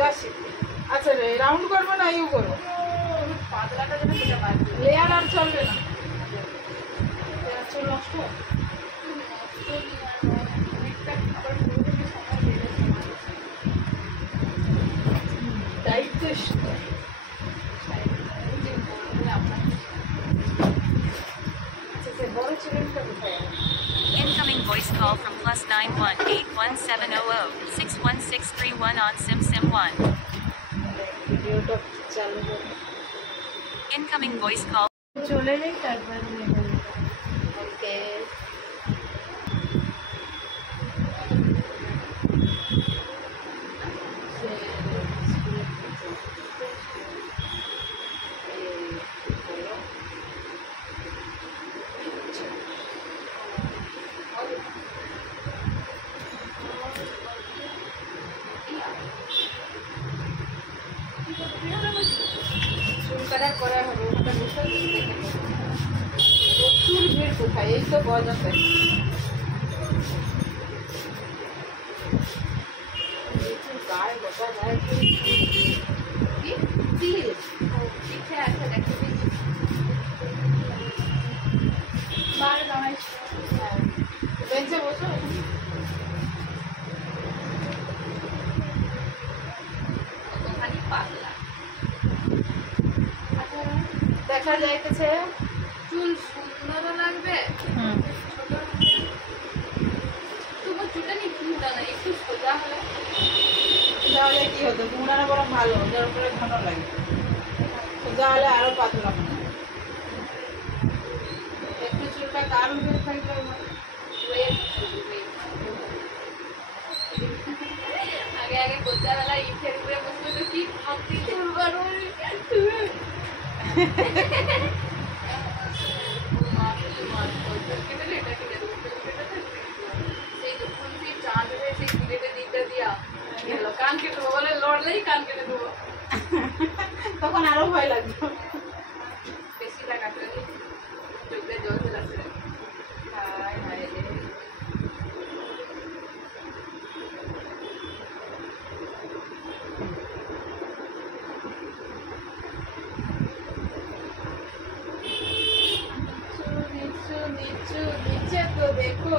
আচ্ছা রাউন্ড করবো না ইউ করবো পাতলাটা যেন সেটা বাড়বে লেয়ার আর চলবে না চুল নষ্ট দায়িত্ব বড় ছেলেটা কোথায় Incoming voice call from +918170061631 on SimSim1. ভিডিওটা চালু করো Incoming voice call. চলে যাই তারপর ওকে চুলকাটার করা হবে ওটা বসে দেখে প্রচুর ভিড় কোথায় এই তো গজাতে গায়ে গোটা গায়ে পিঠে আছে দেখতে পেয়েছি বাইরে দাঁড়াই বেঞ্চে বসো কতখানি পাতলা দেখা যাইতেছে চুল সুন্দরও লাগবে তোমার চুলটা নিয়ে কি হলো না একটু সোজা হলে তাহলে কি হতো মুড়ানো বরং ভালো যার উপরে ঘন লাগে সোজা হলে আরো পাতলা একটু চুলটা কাল হয়ে থাকলে আগে আগে কোচাবেলা ইটের উপরে বসলে তো কি ভাবতি চুল বাড়ো কান কেটে দেবো বলে লড়লেই কান কেটে দেবো তখন আরো ভয় লাগবে বেশি টাকা চোখে জল চলে আসে হায় হায় রে নিচে তো দেখো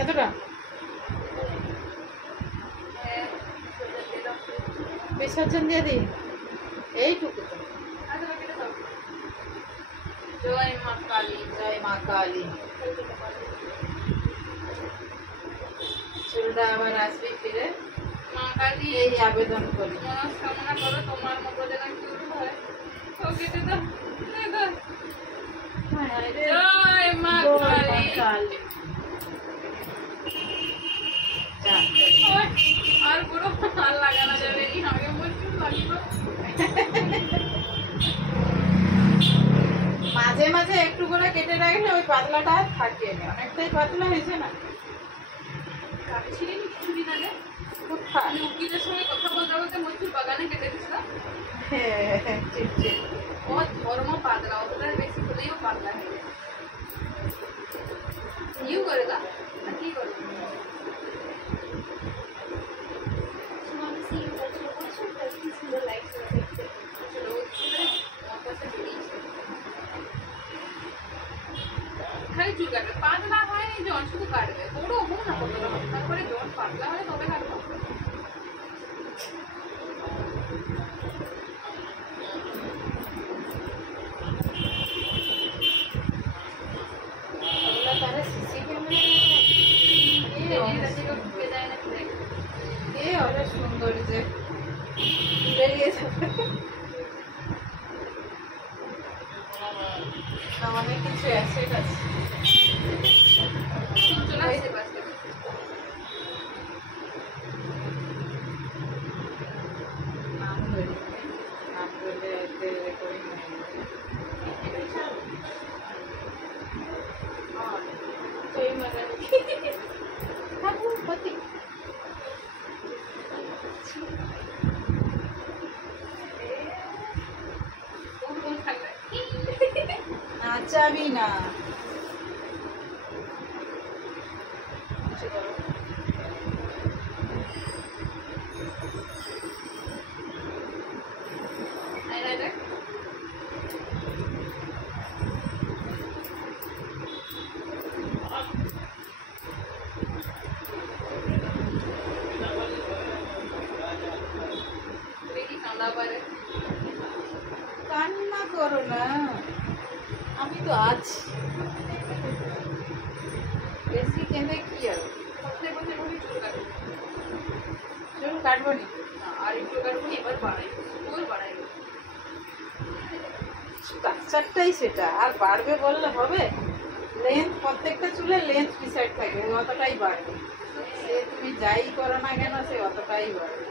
এতটা বিসর্জন দিয়ে দিই এইটুকু তো জয় মা কালী জয় মা কালী চুলটা আবার আসবে ফিরে মা কালী এই আবেদন করি মনস্কামনা করো তোমার মতো যেন চুল হয় তো কেটে দাও জয় মা কালী আর পুরো আর লাগানো যাবে নি আগে মুচুল লাগলো মাঝে মাঝে একটু করে কেটে রাখলে ওই পাতলাটা থাকে অনেকটাই পাতলা হয়েছে না কাটছিলি কিছুদিন আগে কোথায় আমি উকিলের সঙ্গে কথা বলতে বলতে মজুর বাগানে কেটে দিছিলাম হ্যাঁ ঠিক ঠিক ও ধর্ম পাতলা অতটা বেশি হলেও পাতলা হয়ে যায় নিউ করে না কি করে খালি চুল কাটবে পাতলা হয়নি জন শুধু কাটবে বড় হোক না কতটা হোক তারপরে জন পাতলা হয় তবে কাটবে তারা সিসি ক্যামেরা ঢুকে যায় না অনেক সুন্দর যে বেরিয়ে যাবে অনেক কিছু অ্যাসেট আছে চলে আসছে পাশে নাম ধরে নাম ধরে রেকর্ডিং এই মজা থাকুন ক্ষতি কোন থাকবে নাচাবি না। Eyeliner? তুমি কি কান্না পারে? কান্না করো না, আমি তো আছি। বেশি কেঁদে কি হবে? সপ্তাহে বছর বলি চুল কাটবো। চুল কাটবো নি? না, আর একটু কাটবো নি, এবার বাড়াই চুল বাড়াই। স্ট্রাকচারটাই সেটা, আর বাড়বে বললে হবে? লেন্থ, প্রত্যেকটা চুলের লেন্থ ডিসাইড থাকবে, অতটাই বাড়বে। সে তুমি যাই করো না কেন, সে অতটাই বাড়বে।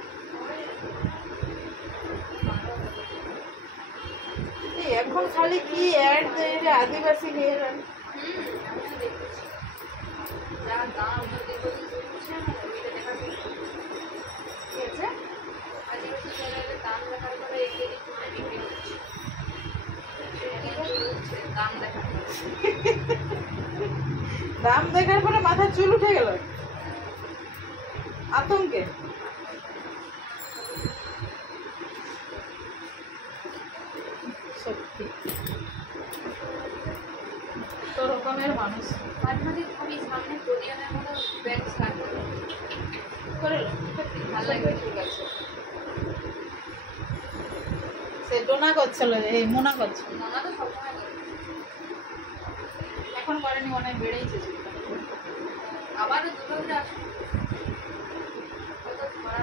এই এখন খালি কি অ্যাড দেয় রে, আদিবাসী হেয়ার। আমিও দেখেছি। যা দাম যদি বলি চলছে না, ওইটা দেখা যাচ্ছে। ঠিক আছে, আদিবাসী চ্যানেলে দাম দেখার পরে এগিয়ে দিচ্ছে বিক্রি হচ্ছে। দাম দেখার পরে দাম দেখার পরে মাথার চুল উঠে গেল আতঙ্কে। সত্যি তো রকমের মানুষ মাঝে মাঝে আমি সামনে কোরিয়ানের মতো ব্যাগ স্টার্ট করে সত্যি ভালো লাগে চুল গাছে। সে ডোনা করছিল, এই মোনা করছিল, মনা তো সবসময় করে। এখন করেনি, অনেক বেড়েইছে চুলটা। আবারও দুটো করে আসবে। কত ধরা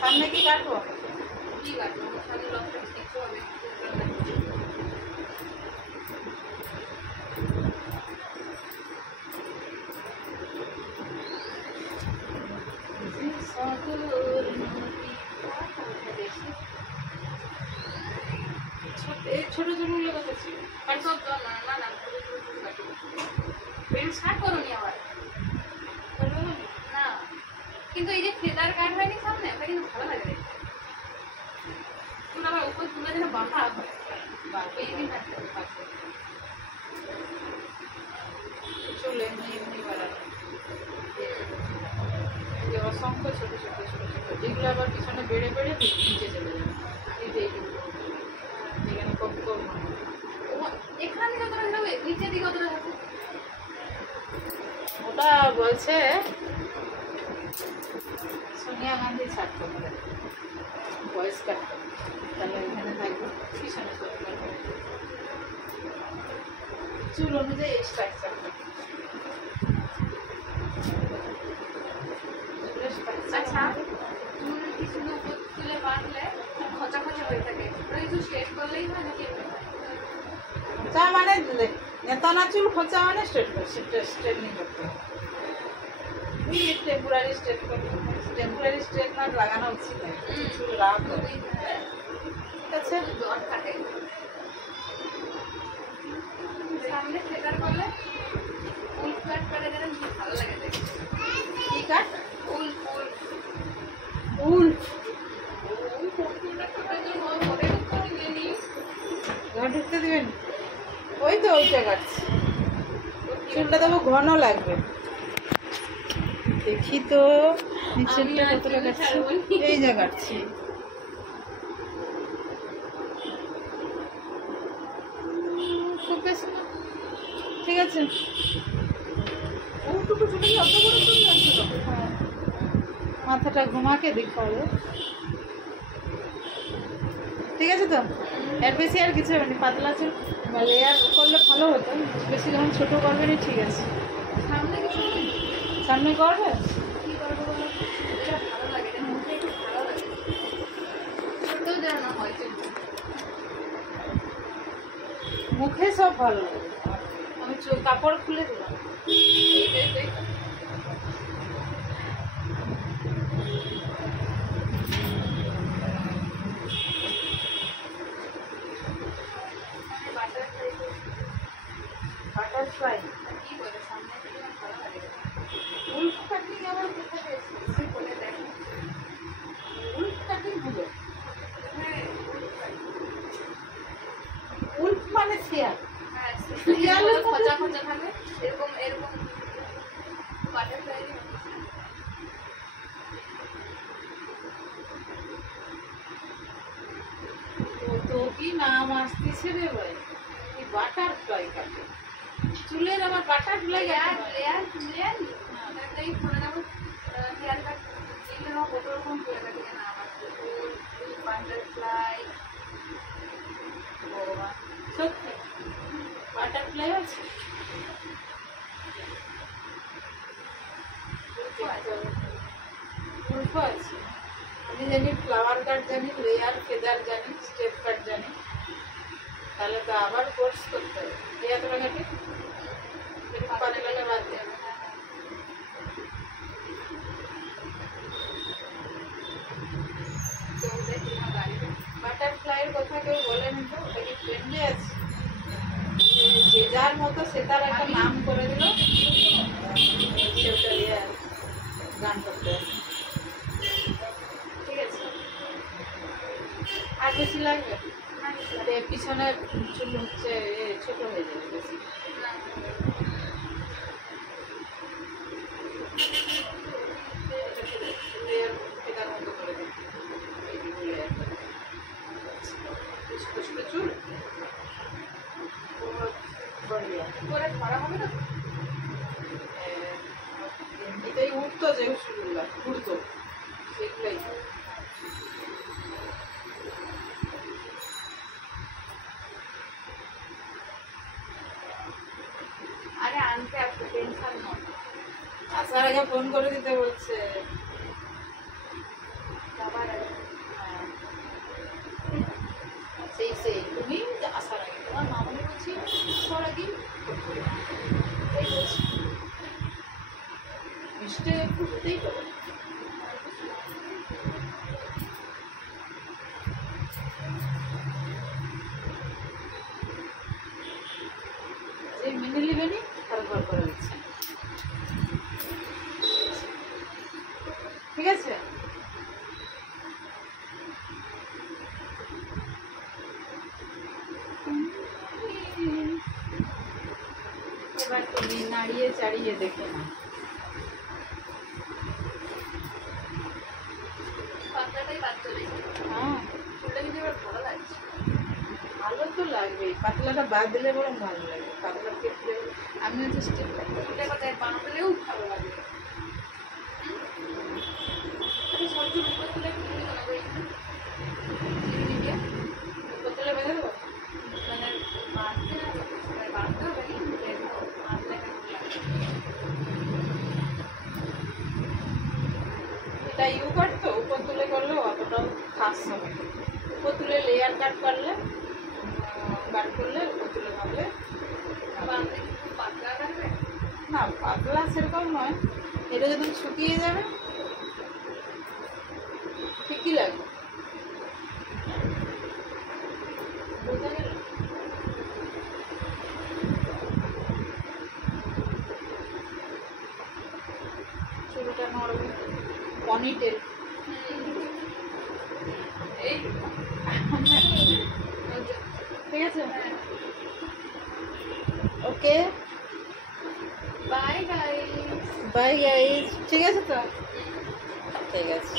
সামনে কি কাটবো? কি কাটবো? সামনে লকটা কিছু হবে। এই ছোট চুলগুলো কত ছিল? আর সব জল না না না ছোট ছোট চুল কাটবো। প্যান্ট শার্ট করোনি আবার? না, কিন্তু এই যে ফেদার কাট হয়নি সামনে, ওটা কিন্তু ভালো লাগে দেখতে। চুল আবার উপর তুলে যেন বাঁকা হয়। ওই দিন কাটতে হবে পাশে। চুল এমনি এমনি বাড়ানো, এই যে অসংখ্য ছোট ছোট ছোট ছোট, যেগুলো আবার পিছনে বেড়ে বেড়ে নিচে চলে যাবে। এই যে এইগুলো, যেখানে কম কম হয়। এখানে যতটা যাবে নিচের দিকে কতটা যাবে? ওটা বলছে সোনিয়া গান্ধী ছাড়তে হবে, বয়স কাটতে, তাহলে এখানে থাকবে পিছনে চলে যাবে। চুল অনুযায়ী স্ট্রাকচার আচ্ছা, চুল কি শুধু উপর তুলে বাঁধলে খচা খচা হয়ে থাকে? ওটা কিছু শেড করলেই হয় নাকি? খোঁচা মানে নেতানা চুল খোঁচা মানে স্ট্রেটনিং করতে হবে। টেম্পোরারি স্ট্রেট করতে, টেম্পোরারি স্ট্রেটনার লাগানো উচিত নয়, চুল রাখ হয়। ঠিক আছে, জ্বর কাটে। সামনে ফেদার করলে ফুল কাট করে গেলে ভালো লাগে দেখতে। কি কাট? ফুল ফুল উল ফুলটা ছোটো জন্য ওরে উপরে নেই। ঘর ঢুকতে দিবেন? ওই তো ওইটা কাটছি, চুলটা দেবো ঘন লাগবে। দেখি তো নিচেরটা কতটা কাটছি, এই যা কাটছি। খুব বেশি না, ঠিক আছে। ওটুকু চুলে কি অত বড় চুল লাগছে তো? হ্যাঁ, মাথাটা ঘুমাকে দেখাবে। ঠিক আছে তো, এর বেশি আর কিছু হবে না। পাতলা চুল লেয়ার করলে ভালো হতো, বেশি যখন ছোটো করবে না। ঠিক আছে, সামনে কিছু নেই। সামনে করবে। কি করবো বলো? এটা ভালো লাগে, এটা মুখে একটু ভালো লাগে। ছোটও যেন না হয় চুল। মুখে সব ভালো লাগে। আমি কাপড় খুলে দিলাম। এই বাটারফ্লাই কি বলে সামনে থেকে ভালো লাগে। উলফ কাটিং আবার কোথায় পেয়েছি? সে বলে দেখো। উলফ কাটিং হলো, হ্যাঁ, উলফ এরকম বাটারফ্লাই তো কি নাম আসতেছে রে ভাই, এই বাটারফ্লাই কাটে চুলের, আমার বাটারফ্লাই লেয়ার কাটে লেয়ার লেয়ার এই ফোনে দেখো হেয়ার কাট এগুলো না কত রকম হেয়ার কাটিং এর নাম আছে, বাটারফ্লাই ভগবান, সত্যি বাটারফ্লাই আছে। উল্টো আছে, আমি জানি ফ্লাওয়ার কাট জানি, লেয়ার ফেদার জানি, স্টেপ কাট জানি, তাহলে তো আবার কোর্স করতে হবে। লেয়ার কাটে পাতলা বাদ দেবে। বাটারফ্লাইয়ের কথা কেউ বলেনি তো, ওটা কি ট্রেন্ডে আছে? যে যার মতো সে তার একটা নাম করে দিল, সেটা দিয়ে গান করতে হবে। ঠিক আছে, আর বেশি লাগবে আরে পিছনে চুল হচ্ছে ছোট হয়ে যাবে বেশি। এটার মতো করে দিন, চুল বড়িয়া করে ধরা হবে না এমনিতেই উঠতো, যে চুলগুলা উঠতো সেগুলাই। আরে আনতে আসতে টেনশন নয়, আসার আগে ফোন করে দিতে বলছে। যাবার আগে হ্যাঁ। সেই তুমি আসার আগে তোমার মামনি বলছি আসার আগে এই বলছি মিষ্টি একটু হতেই পারে। যে মেনে নেবেনি তার ঘর করে দিচ্ছে, ঠিক আছে? এবার তুমি নাড়িয়ে চাড়িয়ে দেখে না। পাতলাটাই বাদ চলে হ্যাঁ, চুলটা কিন্তু এবার ভালো লাগছে। ভালো তো লাগবে, পাতলাটা বাদ দিলে বরং ভালো লাগবে। পাতলা ক্ষেত্রে আমি হচ্ছে স্টেপ চুলটা এবার বানাতেও ভালো লাগবে। আরে সব চুল উপর তুলে একটু তুলে বানাবো এইখানে চিনি দিয়ে বোতলে বেঁধে দেবো। মানে বাঁধতে না বাঁধতে হবে কিন্তু বাঁধলে কেমন লাগবে। এটা ইউ কাট তো, উপর তুলে করলে অতটাও খাস হবে না। উপর তুলে লেয়ার কাট করলে কাট করলে উপর তুলে ভাবলে বাঁধলে কি খুব পাতলা লাগবে? না, পাতলা সেরকম নয়। এটা যখন শুকিয়ে যাবে ঠিকই লাগবে। বোঝা গেল? চুলটা নড়বে, পনিটেল। এই ঠিক আছে, okay bye guys. Bye guys. ঠিক আছে তো, ঠিক আছে।